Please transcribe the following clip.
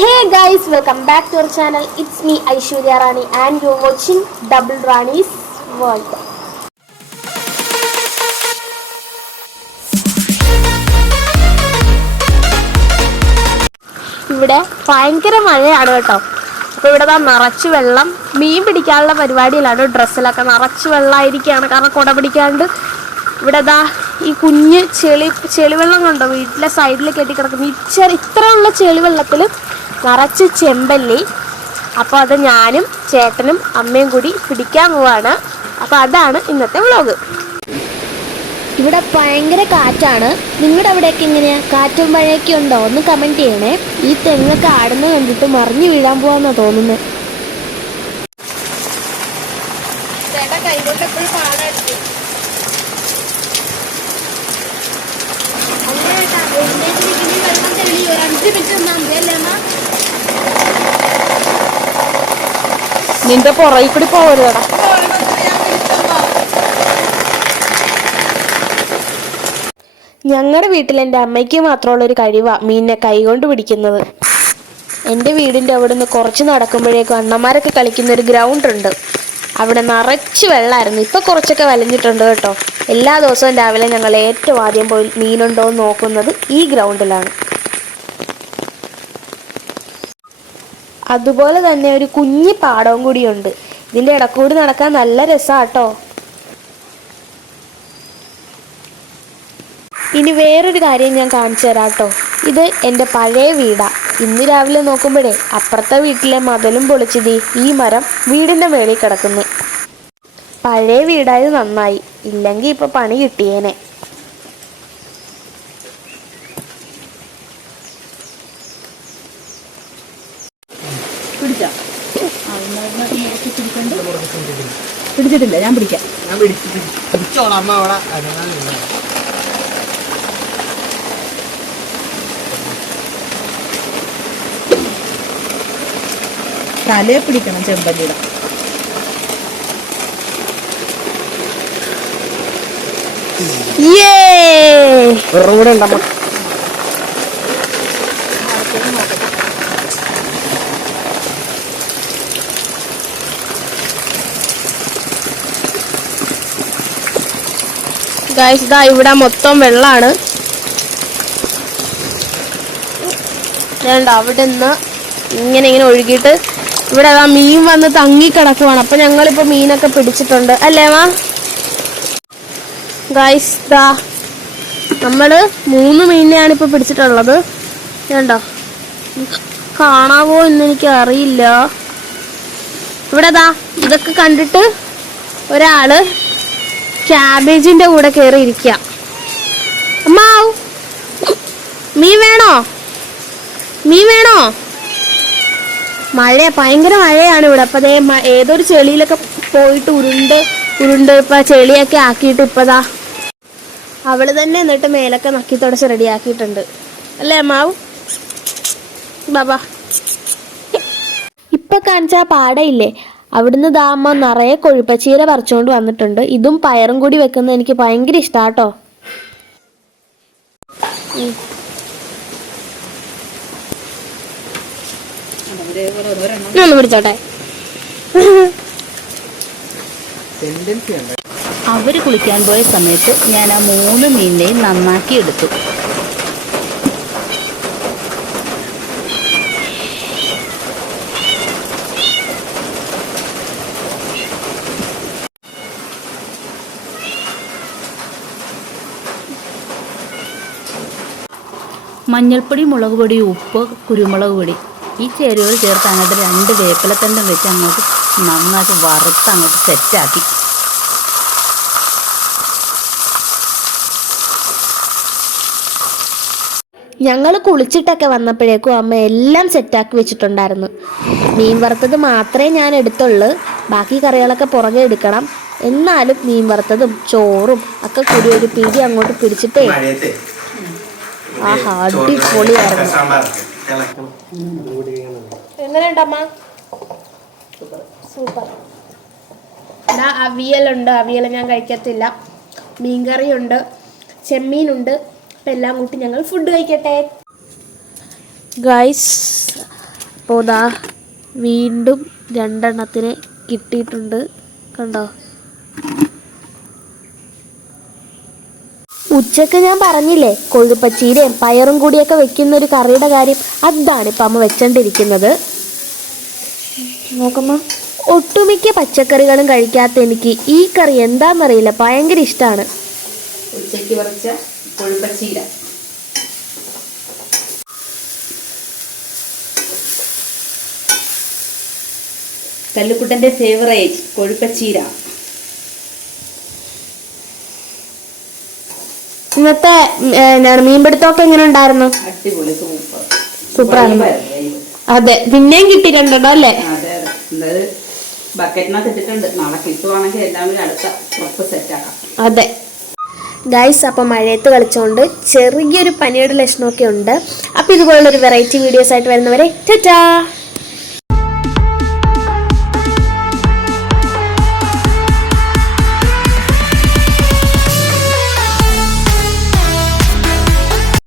Hey guys, welcome back to our channel. It's me Aishwarya Rani and you're watching Double Rani's World. ഇവിടെ ഭയങ്കര മഴയാണ് കേട്ടോ. അപ്പോൾ ഇവിടെ നിറച്ച് വെള്ളം, മീൻ പിടിക്കാനുള്ള പരിപാടിയിലാണ്. ഡ്രസ്സിലൊക്കെ നിറച്ച് വെള്ളമായിരിക്കുകയാണ്, കാരണം കുട പിടിക്കാണ്ട്. ഇവിടെ ഈ കുഞ്ഞ് ചെളിവെള്ളം കണ്ടോ വീട്ടിലെ സൈഡിൽ കെട്ടിക്കിടക്കുന്നു. ഇത്രയുള്ള ചെളിവെള്ളത്തിൽ നിറച്ച് ചെമ്പല്ലി. അപ്പോൾ അത് ഞാനും ചേട്ടനും അമ്മയും കൂടി പിടിക്കാൻ പോവാണ്. അപ്പോൾ അതാണ് ഇന്നത്തെ വ്ളോഗ്. ഇവിടെ ഭയങ്കര കാറ്റാണ്. നിങ്ങളുടെ അവിടെയൊക്കെ എങ്ങനെയാണ്? കാറ്റും മഴയൊക്കെ ഉണ്ടോ? ഒന്ന് കമൻറ്റ് ചെയ്യണേ. ഈ തെങ്ങൊക്കെ ആടുന്നത് കണ്ടിട്ട് മറിഞ്ഞു വീഴാൻ പോവാന്നാണ് തോന്നുന്നത്. നിന്റെ പുറകിൽ കൂടി പോകരുതടാ. ഞങ്ങളുടെ വീട്ടിൽ എൻ്റെ അമ്മയ്ക്ക് മാത്രമുള്ളൊരു കഴിവാണ് മീനിനെ കൈകൊണ്ട് പിടിക്കുന്നത്. എൻ്റെ വീടിൻ്റെ അവിടെ നിന്ന് കുറച്ച് നടക്കുമ്പോഴേക്കും അണ്ണന്മാരൊക്കെ കളിക്കുന്ന ഒരു ഗ്രൗണ്ട് ഉണ്ട്. അവിടെ നിറച്ച് വെള്ളമായിരുന്നു. ഇപ്പോൾ കുറച്ചൊക്കെ വലഞ്ഞിട്ടുണ്ട് കേട്ടോ. എല്ലാ ദിവസവും രാവിലെ ഞങ്ങൾ ഏറ്റവും ആദ്യം പോയി മീനുണ്ടോ എന്ന് നോക്കുന്നത് ഈ ഗ്രൗണ്ടിലാണ്. അതുപോലെ തന്നെ ഒരു കുഞ്ഞി പാടവും കൂടിയുണ്ട്. ഇതിൻ്റെ ഇടക്കൂടി നടക്കാൻ നല്ല രസമാട്ടോ. ഇനി വേറൊരു കാര്യം ഞാൻ കാണിച്ചു തരാം കേട്ടോ. ഇത് എൻ്റെ പഴയ വീടാണ്. ഇന്ന് രാവിലെ നോക്കുമ്പോഴേ അപ്പുറത്തെ വീട്ടിലെ മതിലും പൊളിച്ചത് ഈ മരം വീടിൻ്റെ മേളിൽ കിടക്കുന്നു. പഴയ വീടായത് നന്നായി, ഇല്ലെങ്കിൽ ഇപ്പോൾ പണി കിട്ടിയേനെ. പിടിച്ചിട്ടില്ല, ഞാൻ പിടിക്കാം. തലയെ പിടിക്കണം ചെമ്പല്ലിയുടെ. ഗൈസ്, ഇതാ ഇവിടെ മൊത്തം വെള്ളമാണ്. അവിടെ നിന്ന് ഇങ്ങനെ ഒഴുകിയിട്ട് ഇവിടെ മീൻ വന്ന് തങ്ങിക്കിടക്കുവാണ്. അപ്പൊ ഞങ്ങളിപ്പോ മീനൊക്കെ പിടിച്ചിട്ടുണ്ട് അല്ലേ മാ? ഗൈസ്, നമ്മള് 3 മീനിനെയാണ് ഇപ്പൊ പിടിച്ചിട്ടുള്ളത്. വേണ്ടോ, കാണാവോ എന്ന് എനിക്ക് അറിയില്ല. ഇവിടെ ഇതൊക്കെ കണ്ടിട്ട് ഒരാള് ക്യാബേജിന്റെ കൂടെ കയറി ഇരിക്കുക. അമ്മാവ്, മീൻ വേണോ? മീൻ വേണോ? ഭയങ്കര മഴയാണ് ഇവിടെ. അപ്പൊ അതേ ഏതൊരു ചെളിയിലൊക്കെ പോയിട്ട് ഉരുണ്ട് ഇപ്പൊ ചെളിയൊക്കെ ആക്കിയിട്ട് ഇപ്പതാ അവള് തന്നെ എന്നിട്ട് മേലൊക്കെ നക്കി തുടച്ച് റെഡിയാക്കിയിട്ടുണ്ട് അല്ലേ അമ്മാവ്? ബാബാ, ഇപ്പൊ കാണിച്ച പാടയില്ലേ, അവിടുന്ന് അമ്മ നിറയെ കൊഴുപ്പച്ചീര പറിച്ചുകൊണ്ട് വന്നിട്ടുണ്ട്. ഇതും പയറും കൂടി വെക്കുന്നത് എനിക്ക് ഭയങ്കര ഇഷ്ടാട്ടോ. ഒന്ന് പിടിച്ചോട്ടെ. അവര് കുളിക്കാൻ പോയ സമയത്ത് ഞാൻ ആ 3 മീനിനെയും നന്നാക്കി എടുത്തു. മഞ്ഞൾപ്പൊടി, മുളക് പൊടി, ഉപ്പ്, കുരുമുളക് പൊടി, ഈ ചേരുവകൾ ചേർത്ത് അങ്ങോട്ട് 2 വേപ്പിലത്തണ്ടും വെച്ച് അങ്ങോട്ട് നന്നായിട്ട് വറുത്ത് അങ്ങോട്ട് സെറ്റാക്കി. ഞങ്ങൾ കുളിച്ചിട്ടൊക്കെ വന്നപ്പോഴേക്കും അമ്മ എല്ലാം സെറ്റാക്കി വെച്ചിട്ടുണ്ടായിരുന്നു. മീൻ വറുത്തത് മാത്രമേ ഞാൻ എടുത്തുള്ളൂ. ബാക്കി കറികളൊക്കെ പുറകെ എടുക്കണം. എന്നാലും മീൻ വറുത്തതും ചോറും ഒക്കെ കൂടി ഒരു പിടി അങ്ങോട്ട് പിടിച്ചിട്ടേ ആഹാ, അടിപൊളിയായിരുന്നു. എങ്ങനെയുണ്ടമ്മ? സൂപ്പർ. അവിയലുണ്ട്. അവിയൽ ഞാൻ കഴിക്കത്തില്ല. മീൻകറിയുണ്ട്, ചെമ്മീനുണ്ട്. അപ്പം എല്ലാം കൂട്ടി ഞങ്ങൾ ഫുഡ് കഴിക്കട്ടെ. ഗൈസ്, അപ്പോൾ ദാ വീണ്ടും 2 എണ്ണത്തിനെ കിട്ടിയിട്ടുണ്ട്, കണ്ടോ. ഉച്ചക്ക് ഞാൻ പറഞ്ഞില്ലേ കൊഴുപ്പച്ചീരയും പയറും കൂടിയൊക്കെ വെക്കുന്ന ഒരു കറിയുടെ കാര്യം, അതാണ് ഇപ്പം അമ്മ വെച്ചോണ്ടിരിക്കുന്നത്. നോക്കമ്മ, ഒട്ടുമിക്ക പച്ചക്കറികളും കഴിക്കാത്ത എനിക്ക് ഈ കറി എന്താണെന്നറിയില്ല, ഭയങ്കര ഇഷ്ടമാണ്. ഉച്ചയ്ക്ക് പറിച്ച കൊഴുപ്പച്ചീര. കല്ലുക്കുട്ടൻ്റെ ഫേവറേറ്റ് കൊഴുപ്പച്ചീര. ഇന്നത്തെ മീൻപിടുത്തമൊക്കെ എങ്ങനെ ഉണ്ടായിരുന്നു? അടിപൊളി, സൂപ്പർ. സൂപ്പറാണ്. അതെ, പിന്നെയും കിട്ടി 2 എണ്ണം അല്ലേ? അതെ അതെ, എന്തായാലും ബക്കറ്റിനകത്ത് ഇട്ടിട്ടുണ്ട്. നാളെ കിട്ടുവാണെങ്കിൽ എല്ലാം കൂടി അടുത്ത ട്രിപ്പ് സെറ്റാക്കാം. അതെ ഗൈസ്, അപ്പം മഴയത്ത് കളിച്ചുകൊണ്ട് ചെറിയൊരു പനിയുടെ ലക്ഷണമൊക്കെ ഉണ്ട്. അപ്പോൾ ഇതുപോലുള്ളൊരു വെറൈറ്റി വീഡിയോസ് ആയിട്ട് വരുന്നവരെ ടാറ്റാ.